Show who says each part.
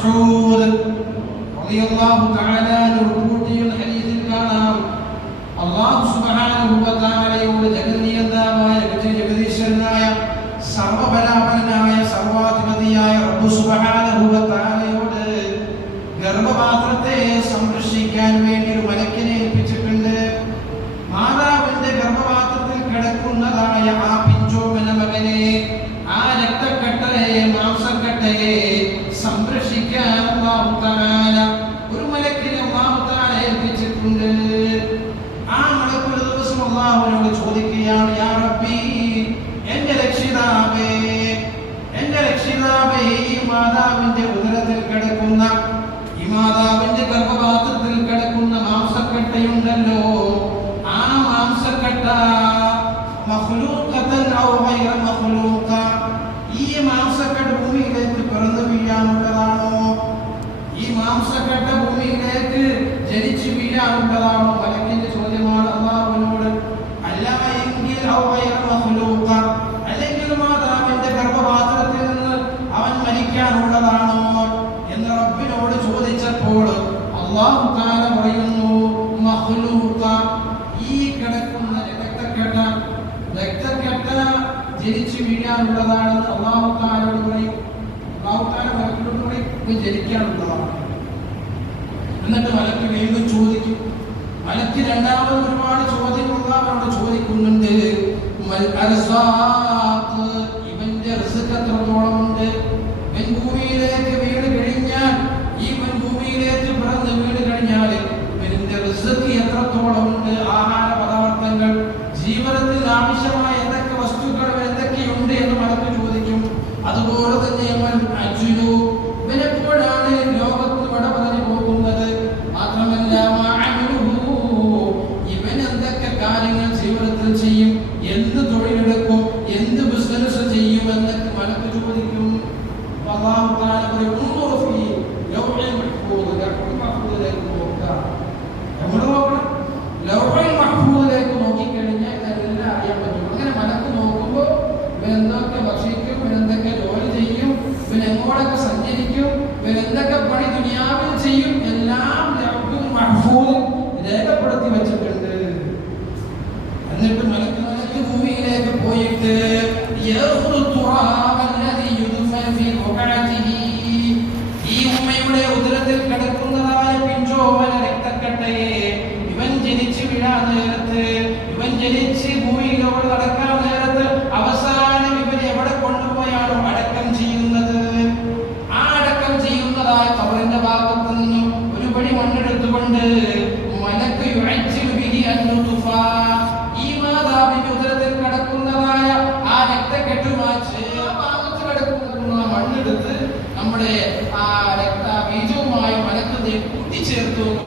Speaker 1: മസ്ഊദ് റളിയല്ലാഹു തആല റിപ്പോർട്ട് ഹദീസിൽ കാണാം. അല്ലാഹു സുബ്ഹാനഹു വ തആലയോട് ജഗന്നിയന്താവായ ജഗദീശ്വരനായ സർവബലാപരനായ സർവാധിപതിയായ റബ്ബു സുബ്ഹാനഹു വ തആലയോട് ഗർഭപാത്രത്തെ സംരക്ഷിക്കാൻ വേണ്ടി ഒരു മലക്കിനെ ഏൽപ്പിച്ചിട്ടുണ്ട്. മാതാവിന്റെ ഗർഭപാത്രത്തിൽ കിടക്കുന്നതായ ആ ഒരു മലക്കിനെ അല്ലാഹു തആല ഏൽപ്പിച്ചിട്ടുണ്ട്. ആ മലക്ക് ഒരു ദിവസം അല്ലാഹുവിനോട് ചോദിക്കുകയാണ് യാ റബ്ബി എന്റെ രക്ഷിതാവേ എന്റെ രക്ഷിതാവേ ഈ മാതാവിന്റെ ഉദരത്തിൽ കിടക്കുന്ന ഈ മാതാവിന്റെ ഗർഭപാത്രത്തിൽ കിടക്കുന്ന മാംസക്കട്ടയുണ്ടല്ലോ. ആ മാംസക്കട്ട മഖ്ലൂഖത്തൻ ഔ മഖ്ലൂഖ ഈ മാംസക്കട്ട ഭൂമിയിലേക്ക് പിറന്നു വീഴാനുള്ളതാണോ ഈ ഭൂമിയിലേക്ക് ജനിച്ചു വീഴാനുള്ളതാണോ മലക്കിന്റെ ചോദ്യമാണ് അള്ളാഹുവിനോട് അല്ല എങ്കിൽ അല്ലെങ്കിൽ മാത്രം എന്റെ ഗർഭപാത്രത്തിൽ നിന്ന് അവൻ മരിക്കാനുള്ളതാണോ? എന്ന് റബ്ബിനോട് ചോദിച്ചപ്പോൾ അള്ളാഹു താല പറയുന്നു ഈ കിടക്കുന്ന രക്തക്കെട്ട രക്തക്കെട്ട ജനിച്ചു വീഴാനുള്ളതാണെന്ന് അള്ളാഹു താലോട് പറയും. അള്ളാഹു താല മലക്കിനോട് പറയും ജനിക്കാനുള്ളതാണ്. എന്നിട്ട് മലക്ക് വീണ്ടും ചോദിക്കും. മലക്ക് രണ്ടാമത് ഒരുപാട് ചോദ്യങ്ങൾ അവരോട് ചോദിക്കുന്നുണ്ട് ഇവന്റെ റിസ്ക് എത്രത്തോളം ഉണ്ട്? ഭൂമിയിലേക്ക് വീട് കഴിഞ്ഞാൽ ഈ ഭൂമിയിലേക്ക് പിറന്ന് വീട് കഴിഞ്ഞാൽ ഇവന്റെ റിസ്ക് എത്രത്തോളം ഉണ്ട്? ആഹാര പദാർത്ഥങ്ങൾ ജീവിതത്തിൽ ആവശ്യമായ എന്തൊക്കെ വസ്തുക്കൾ എന്തൊക്കെയുണ്ട്? എന്ന് മലക്ക് ചോദിക്കും. അതുപോലെ തന്നെ ഇവൻ എങ്ങോട്ടൊക്കെ സഞ്ചരിക്കും ഇവൻ എന്തൊക്കെ പണി ദുനിയാവിൽ ചെയ്യും എല്ലാം ലൗഹിൽ മഹ്ഫൂദിൽ രേഖപ്പെടുത്തി വെച്ചിട്ടുണ്ട് എന്നിട്ട് മലക്ക് മലക്ക് ഭൂമിയിലേക്ക് പോയിട്ട് യഖ്റു ചെയ്യുന്നതായ കബറിന്റെ ഭാഗത്ത് നിന്നും ഒരു പടി മണ്ണെടുത്തുകൊണ്ട് മലക്ക്. ഈ മാതാവിന്റെ ഉദരത്തിൽ കിടക്കുന്നതായ ആ രക്തക്കെട്ട് മാച്ച് ആ ഭാഗത്ത് കിടക്കുന്ന മണ്ണെടുത്ത് നമ്മുടെ ആ രക്ത ബീജവുമായി മലക്ക് കൂട്ടിച്ചേർത്തു